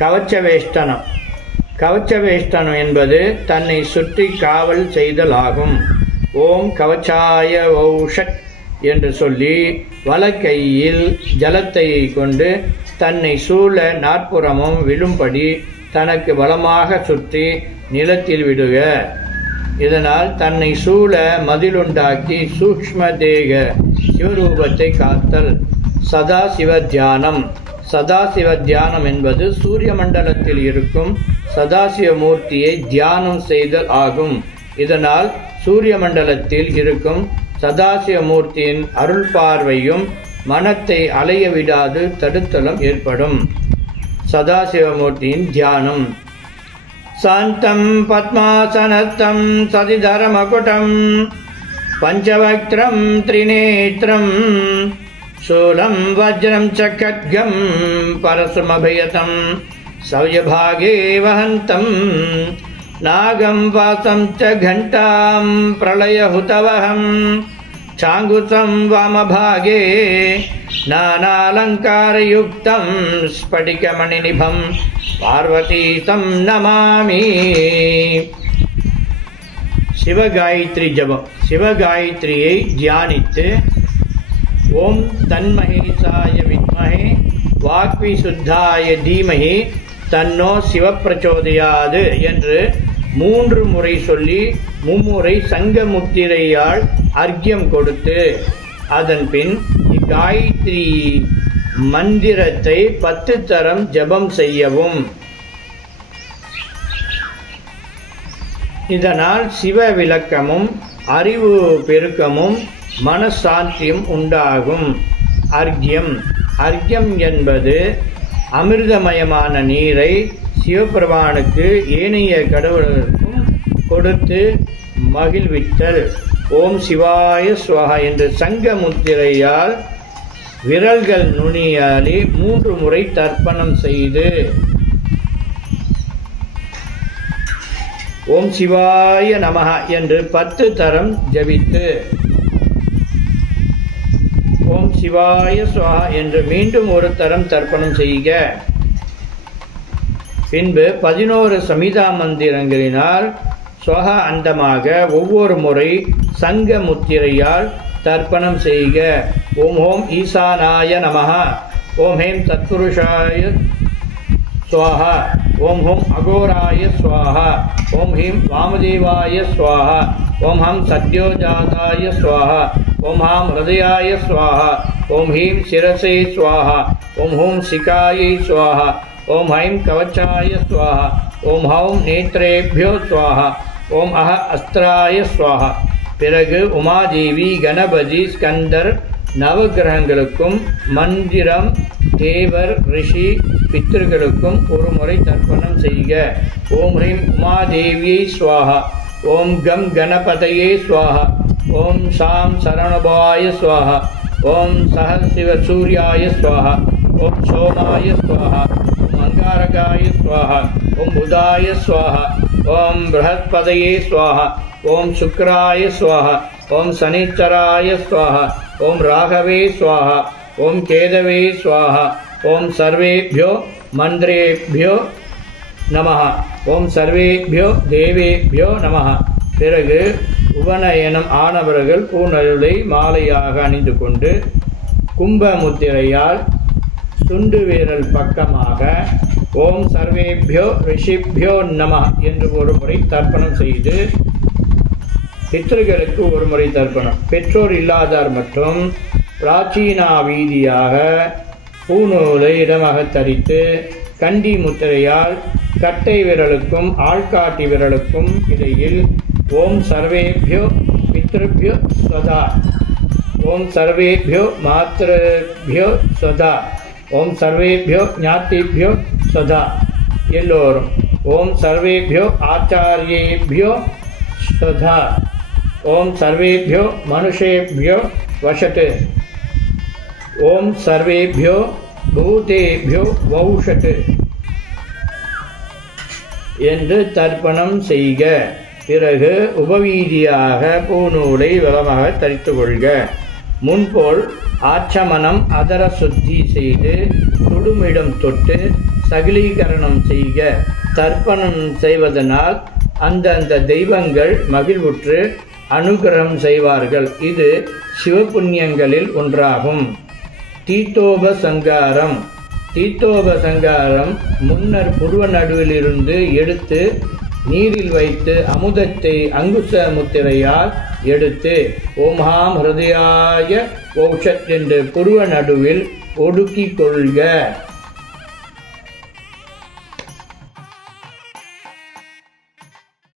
கவச்சவேஷ்டனம். கவச்சவேஷ்டனம் என்பது தன்னை சுற்றி காவல் செய்தல் ஆகும் ஓம் கவச்சாய ஔஷட் என்று சொல்லி வலக்கையில் ஜலத்தை கொண்டு தன்னை சூழ நாற்புறமும் விழும்படி தனக்கு பலமாக சுற்றி நிலத்தில் விடுக. இதனால் தன்னை சூழ மதிலுண்டாக்கி சூக்ம தேக சிவரூபத்தை காத்தல். சதாசிவ தியானம். சதாசிவ தியானம் என்பது சூரிய மண்டலத்தில் இருக்கும் சதாசிவ மூர்த்தியை தியானம் செய்தல் ஆகும். இதனால் சூரிய மண்டலத்தில் இருக்கும் சதாசிவ மூர்த்தியின் அருள் பார்வையும் மனத்தை அலைய விடாது தடுத்தலும் ஏற்படும். சதாசிவமூர்த்தியின் தியானம். சாந்தம் பத்மாசனத்தம் சதிதரமகுடம் பஞ்சவக்திரம் திரிநேத்திரம் शूलं वज्रं च खड्गं परशुमभयतं सव्यभागे वहन्तं नागं वासं च घण्टां प्रलयहुतवहं चाङ्गुसं वामभागे नानालङ्कारयुक्तं स्फटिकमणिनिभं பார்வதீசம் நமாமி சிவகாயத்ரி ஜபம் சிவகாயத்ரியை தியானித்து ஓம் தன்மகேசாய வித்மஹே வாக்வி சுத்தாய தீமஹி தன்னோ சிவப்பிரச்சோதையாது என்று மூன்று முறை சொல்லி மும்முறை சங்க முத்திரையால் அர்க்கியம் கொடுத்து அதன் பின் இக்காயத்ரி மந்திரத்தை பத்து தரம் ஜபம் செய்யவும். இதனால் சிவ விளக்கமும் அறிவு பெருக்கமும் மனசாந்தியும் உண்டாகும். அர்க்யம் அர்க்யம் என்பது அமிர்தமயமான நீரை சிவபெருமானுக்கு ஏனைய கடவுளுக்கும் கொடுத்து மகிழ்வித்தல். ஓம் சிவாய சுவஹா என்று சங்க முத்திரையால் விரல்கள் நுனியாலே மூன்று முறை தர்ப்பணம் செய்து. ஓம் சிவாய நமகா என்று பத்து தரம் ஜபித்து. சிவாய சுவா என்று மீண்டும் ஒரு தரம் தர்ப்பணம் செய்க. பின்பு பதினோரு சமிதா மந்திரங்களினால் ஸ்வக அந்தமாக ஒவ்வொரு முறை சங்க முத்திரையால் தர்ப்பணம் செய்க. ஓம் ஓம் ஈசானாய நமஹா. ஓம் ஹேம் தத்புருஷாய ஸ்வாஹா ஓம் ஹோம் அகோராய சுவாஹா. ஓம் ஹீம் வாமதேவாய ஸ்வாஹா ஓம் ஹம் சத்யோஜாதாய சுவாஹா. ஓம் ஹாம் ஹிருதயாய சுவாஹா. ஓம் ஹீம் சிரசை சுவாஹா ஓம் ஹூம் சிகாயை சுவாஹா ஓம் ஹைம் கவச்சாய சுவாஹா ஓம் ஹௌம் நேத்ரேபியோ சுவாஹா ஓம் அஹ அஸ்திராய சுவாஹா பிறகு உமாதேவி கணபதி ஸ்கந்தர் நவகிரகங்களுக்கும் மந்திரம் தேவர் ரிஷி பித்திருக்களுக்கும் ஒரு முறை தர்ப்பணம் செய்க. ஓம் ஹ்ரீம் உமாதேவியை சுவாஹா ஓம் கம் கணபதையே சுவாஹா ஓம் சாம் சரணபாய சுவாஹா ओम सहशिव सूर्याय स्वाह, ओम सोमाय स्वाह, ओम अंगारकाय स्वाह, ओम बुधाय स्वाहा, ओम बृहस्पत स्वाहा, ओम शुक्राय स्वाह, ओम शनिचराय स्वाह, ओम राघवे स्वाहा, ओम केदवे स्वाह, ओम सर्वेभ्यो मंद्रेभ्यो नमः, ओम सर्वेभ्यो देवेभ्यो नमः। பிறகு உபநயனம் ஆனவர்கள் பூநருளை மாலையாக அணிந்து கொண்டு கும்பமுத்திரையால் துண்டு வீரல் பக்கமாக ஓம் சர்வேபியோ ரிஷிபியோ நம என்று ஒரு முறை தர்ப்பணம் செய்து பித்ருகளுக்கு ஒரு முறை தர்ப்பணம். பெற்றோர் இல்லாதார் மற்றும் பிராச்சீனா வீதியாக பூநூலை இடமாக தரித்து கண்டி முத்திரையால் கட்டை விரலுக்கும் ஆள்காட்டி விரலுக்கும் இடையில் ஓம் சர்வேபியோ பித்ருபியோ ஸ்வதா ஓம் சர்வேபியோ மாத்திரபியோ ஸ்வதா ஓம் சர்வேபியோ ஞாத்திபியோ ஸ்வதா எல்லோரும் ஓம் சர்வேபியோ ஆச்சாரியேபியோ ஸ்வதா ஓம் சர்வேபியோ மனுஷேபியோ வசட்டு ஓம் சர்வேபியோ பூதேபியோ வௌஷட்டு என்று தர்ப்பணம் செய்க। பிறகு உபவீதியாக பூநூலை வளமாக தரித்து கொள்க முன்போல் ஆச்சமனம் அதர சுத்தி செய்து துடுமிடம் தொட்டு சகிலீகரணம் செய்க. தர்ப்பணம் செய்வதனால் அந்தந்த தெய்வங்கள் மகிழ்வுற்று அனுகிரகம் செய்வார்கள். இது சிவபுண்ணியங்களில் ஒன்றாகும். தீத்தோப சங்காரம். தீத்தோப சங்காரம் முன்னர் புருவ நடுவிலிருந்து எடுத்து நீரில் வைத்து அமுதத்தை அங்குச முத்திரையால் எடுத்து ஓம்ஹாம் ஹிருதயாய ஓஷத் என்று புருவ நடுவில் ஒடுக்கிக் கொள்க.